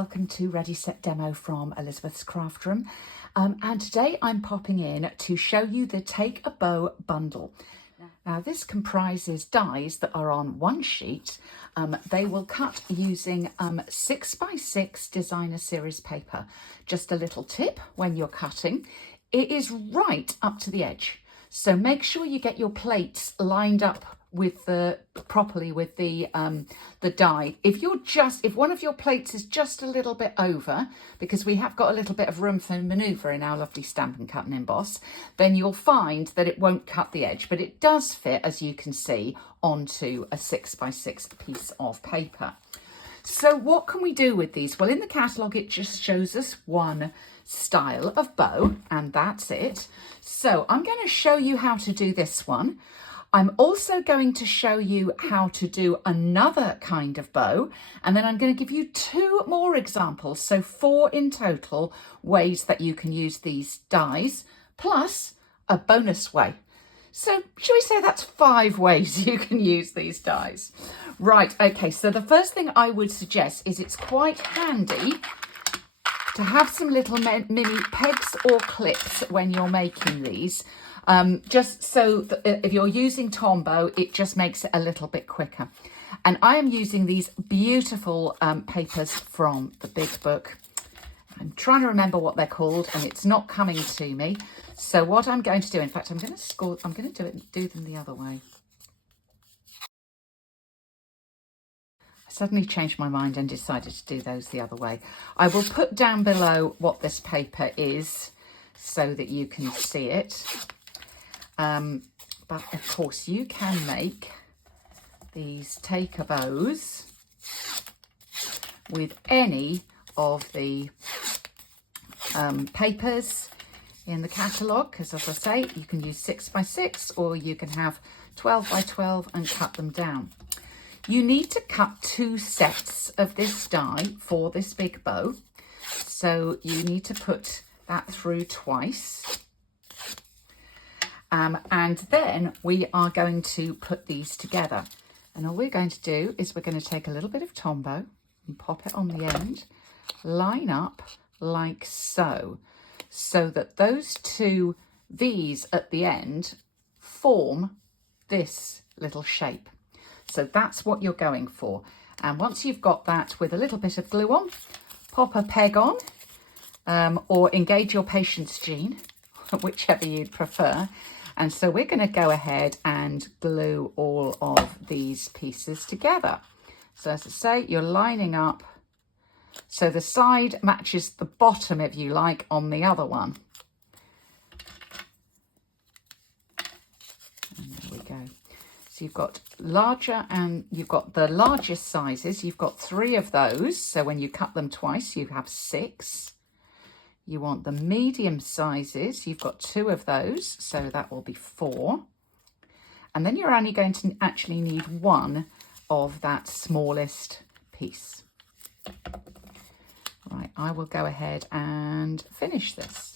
welcome to Ready Set Demo from Elizabeth's Craft Room. And today I'm popping in to show you the Take a Bow bundle. Now this comprises dies that are on one sheet. They will cut using 6x6 designer series paper. Just a little tip when you're cutting, it is right up to the edge. So make sure you get your plates lined up with properly with the die. If one of your plates is just a little bit over, because we have got a little bit of room for manoeuvre in our lovely Stampin' Cut and Emboss, then you'll find that it won't cut the edge, but it does fit, as you can see, onto a 6x6 piece of paper. So what can we do with these? Well, in the catalogue, it just shows us one style of bow, and that's it. So I'm going to show you how to do this one. I'm also going to show you how to do another kind of bow, and then I'm going to give you 2 more examples, so 4 in total ways that you can use these dies, plus a bonus way. So should we say that's 5 ways you can use these dies? Right, okay, so the first thing I would suggest is it's quite handy to have some little mini pegs or clips when you're making these. Just so that if you're using Tombow, it just makes it a little bit quicker. And I am using these beautiful papers from the big book. I'm trying to remember what they're called, and it's not coming to me. So what I'm going to do, in fact, I'm going to do them the other way. I suddenly changed my mind and decided to do those the other way. I will put down below what this paper is so that you can see it. But of course you can make these take-a bows with any of the papers in the catalogue, because as I say, you can use 6x6 or you can have 12x12 and cut them down. You need to cut 2 sets of this die for this big bow, so you need to put that through twice. And then we are going to put these together. And all we're going to do is we're going to take a little bit of Tombow and pop it on the end, line up like so, so that those 2 V's at the end form this little shape. So that's what you're going for. And once you've got that with a little bit of glue on, pop a peg on, or engage your patience gene, whichever you'd prefer. And so we're going to go ahead and glue all of these pieces together. So as I say, you're lining up so the side matches the bottom, if you like, on the other one. And there we go. So you've got larger, and you've got the largest sizes. You've got 3 of those. So when you cut them twice, you have 6. You want the medium sizes, you've got 2 of those, so that will be 4. And then you're only going to actually need 1 of that smallest piece. Right, I will go ahead and finish this.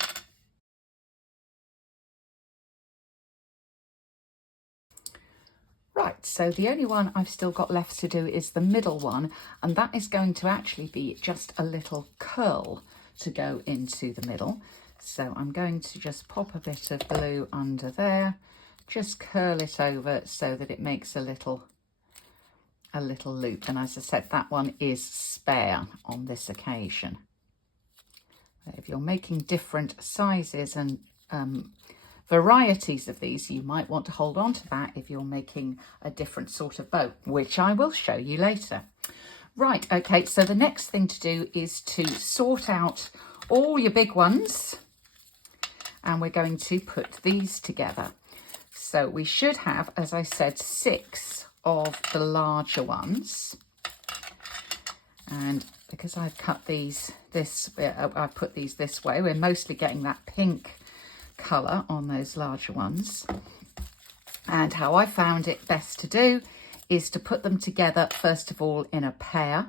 Right, so the only one I've still got left to do is the middle one, and that is going to actually be just a little curl to go into the middle. So I'm going to just pop a bit of glue under there, just curl it over so that it makes a little loop. And as I said, that one is spare on this occasion. If you're making different sizes and varieties of these, you might want to hold on to that if you're making a different sort of bow, which I will show you later. Right, okay, so the next thing to do is to sort out all your big ones, and we're going to put these together. So we should have, as I said, 6 of the larger ones. And because I've cut these I've put these this way, we're mostly getting that pink colour on those larger ones. And how I found it best to do is to put them together, first of all, in a pair.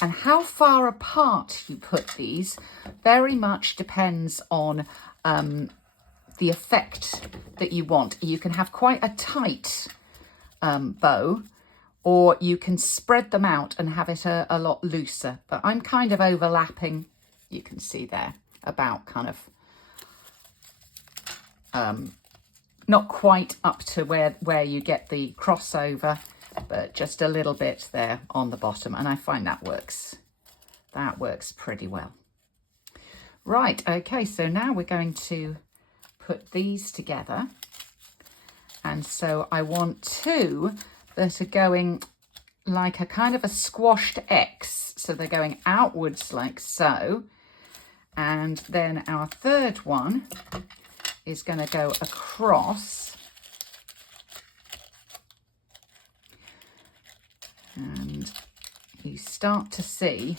And how far apart you put these very much depends on the effect that you want. You can have quite a tight bow, or you can spread them out and have it a lot looser. But I'm kind of overlapping, you can see there, about kind of not quite up to where you get the crossover, but just a little bit there on the bottom. And I find that works pretty well. Right, okay, so now we're going to put these together. And so I want two that are going like a kind of a squashed X. So they're going outwards like so. And then our third one is going to go across. And you start to see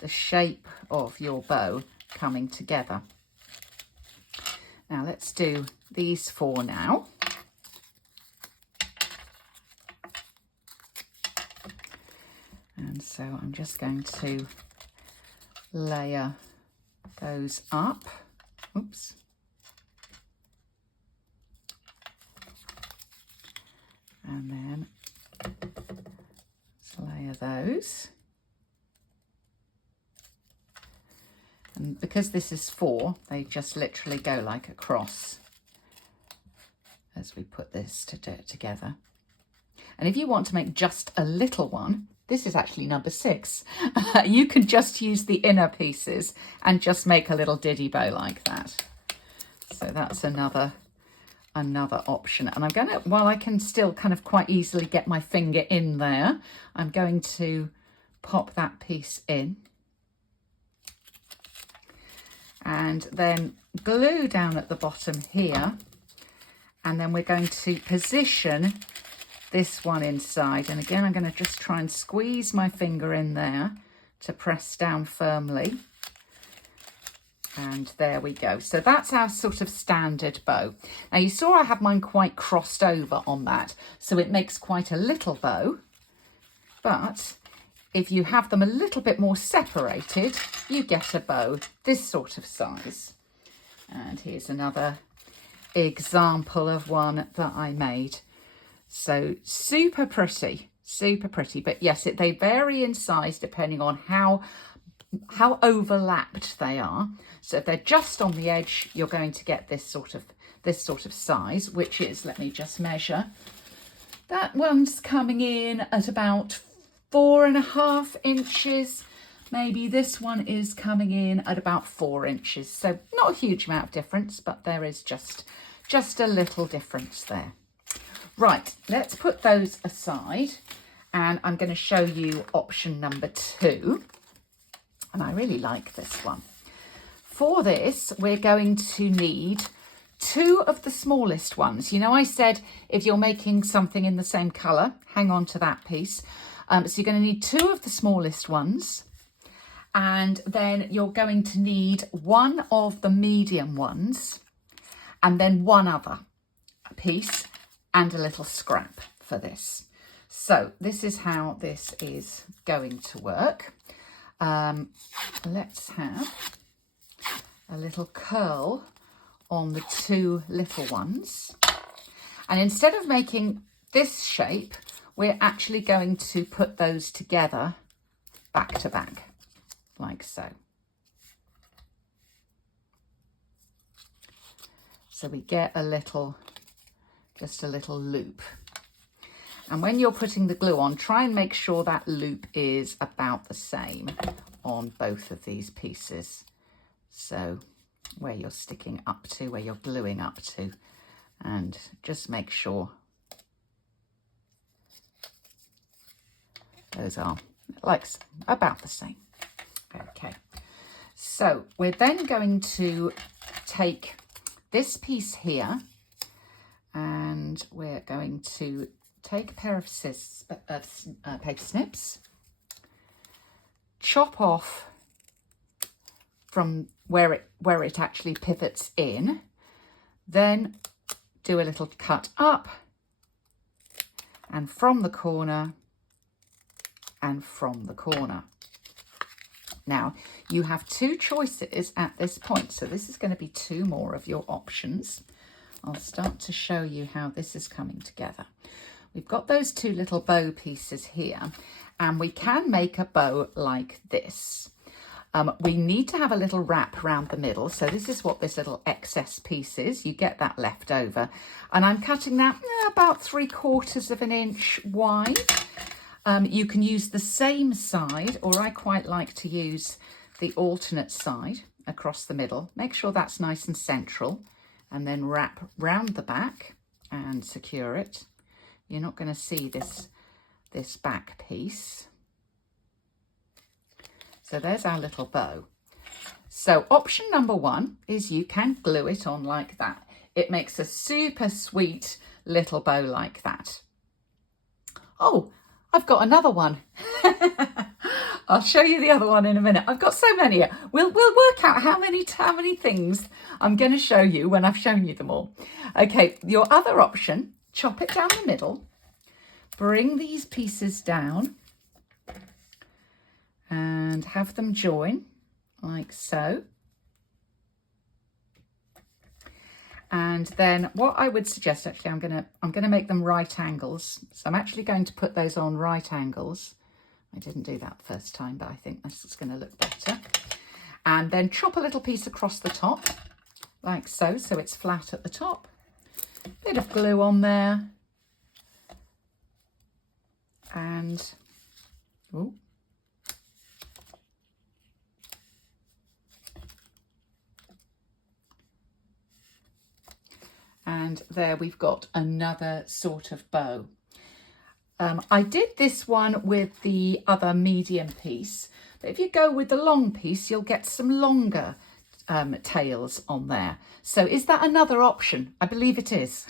the shape of your bow coming together. Now let's do these four now. And so I'm just going to layer those up. Oops. And then let's layer those. And because this is four, they just literally go like a cross as we put this together. And if you want to make just a little one, this is actually number 6. You can just use the inner pieces and just make a little diddy bow like that. So that's another option. And I'm going to, while I can still kind of quite easily get my finger in there, I'm going to pop that piece in. And then glue down at the bottom here. And then we're going to position this one inside. And again, I'm going to just try and squeeze my finger in there to press down firmly. And there we go. So that's our sort of standard bow. Now you saw I have mine quite crossed over on that, so it makes quite a little bow. But if you have them a little bit more separated, you get a bow this sort of size. And here's another example of one that I made. So super pretty, but yes, they vary in size depending on how overlapped they are. So if they're just on the edge, you're going to get this sort of size, which is, let me just measure. That one's coming in at about 4.5 inches. Maybe this one is coming in at about 4 inches. So not a huge amount of difference, but there is just a little difference there. Right, let's put those aside, and I'm going to show you option number 2. And I really like this one. For this, we're going to need 2 of the smallest ones. You know, I said if you're making something in the same colour, hang on to that piece. So you're going to need 2 of the smallest ones. And then you're going to need 1 of the medium ones. And then 1 other piece and a little scrap for this. So this is how this is going to work. Let's have a little curl on the 2 little ones. And instead of making this shape, we're actually going to put those together back to back, like so. So we get just a little loop. And when you're putting the glue on, try and make sure that loop is about the same on both of these pieces. So where you're sticking up to, where you're gluing up to, and just make sure those are like about the same. Okay, so we're then going to take this piece here, and we're going to take a pair of paper snips, chop off from where it actually pivots in, then do a little cut up, and from the corner, and from the corner. Now, you have 2 choices at this point, so this is going to be 2 more of your options. I'll start to show you how this is coming together. we've got those two little bow pieces here, and we can make a bow like this. We need to have a little wrap around the middle. So this is what this little excess piece is. You get that left over. And I'm cutting that about 3/4 of an inch wide. You can use the same side, or I quite like to use the alternate side across the middle. Make sure that's nice and central, and then wrap round the back and secure it. You're not going to see this back piece. So there's our little bow. So option number 1 is you can glue it on like that. It makes a super sweet little bow like that. Oh, I've got another one. I'll show you the other one in a minute. I've got so many. We'll work out how many things I'm going to show you when I've shown you them all. Okay, your other option, chop it down the middle, bring these pieces down, and have them join like so. And then what I would suggest, actually, I'm gonna make them right angles. So I'm actually going to put those on right angles. I didn't do that the first time, but I think this is going to look better. And then chop a little piece across the top like so, so it's flat at the top. Bit of glue on there, and ooh. And there we've got another sort of bow. I did this one with the other medium piece, but if you go with the long piece, you'll get some longer tails on there. So is that another option? I believe it is.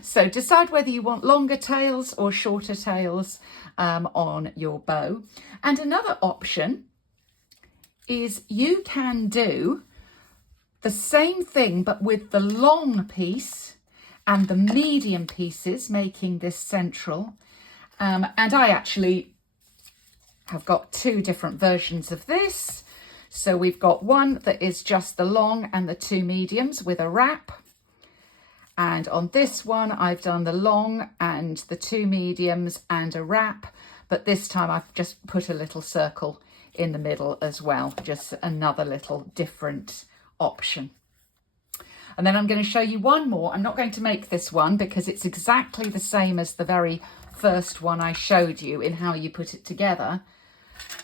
So decide whether you want longer tails or shorter tails on your bow. And another option is you can do the same thing, but with the long piece and the medium pieces, making this central. And I actually have got 2 different versions of this. So we've got one that is just the long and the 2 mediums with a wrap. And on this one, I've done the long and the 2 mediums and a wrap. But this time I've just put a little circle in the middle as well. Just another little different option. And then I'm going to show you one more. I'm not going to make this one because it's exactly the same as the very first one I showed you in how you put it together.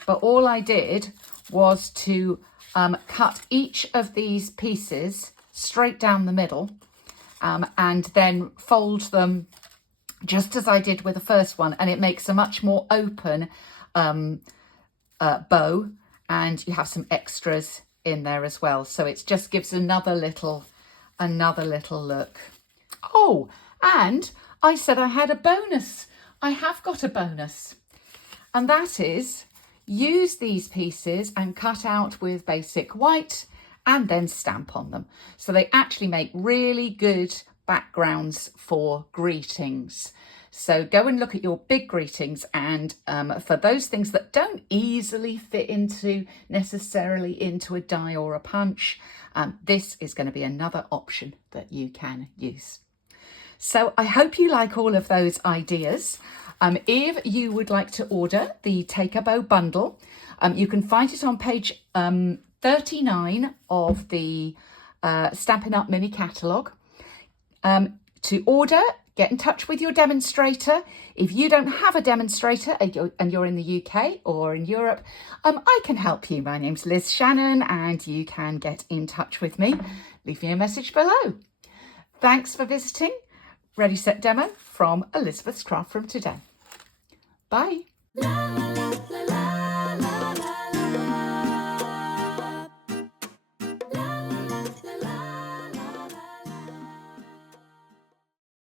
But all I did was to cut each of these pieces straight down the middle and then fold them just as I did with the first one. And it makes a much more open bow, and you have some extras in there as well. So it just gives another little look. Oh, and I said I had a bonus. I have got a bonus, and that is use these pieces and cut out with basic white and then stamp on them. So they actually make really good backgrounds for greetings. So go and look at your big greetings, and for those things that don't easily fit necessarily into a die or a punch, this is going to be another option that you can use. So I hope you like all of those ideas. If you would like to order the Take a Bow bundle, you can find it on page 39 of the Stampin' Up mini catalogue. To order, get in touch with your demonstrator. If you don't have a demonstrator and you're in the UK or in Europe, I can help you. My name's Liz Shannon, and you can get in touch with me. Leave me a message below. Thanks for visiting Ready Set Demo from Elizabeth's Craft Room today. Bye.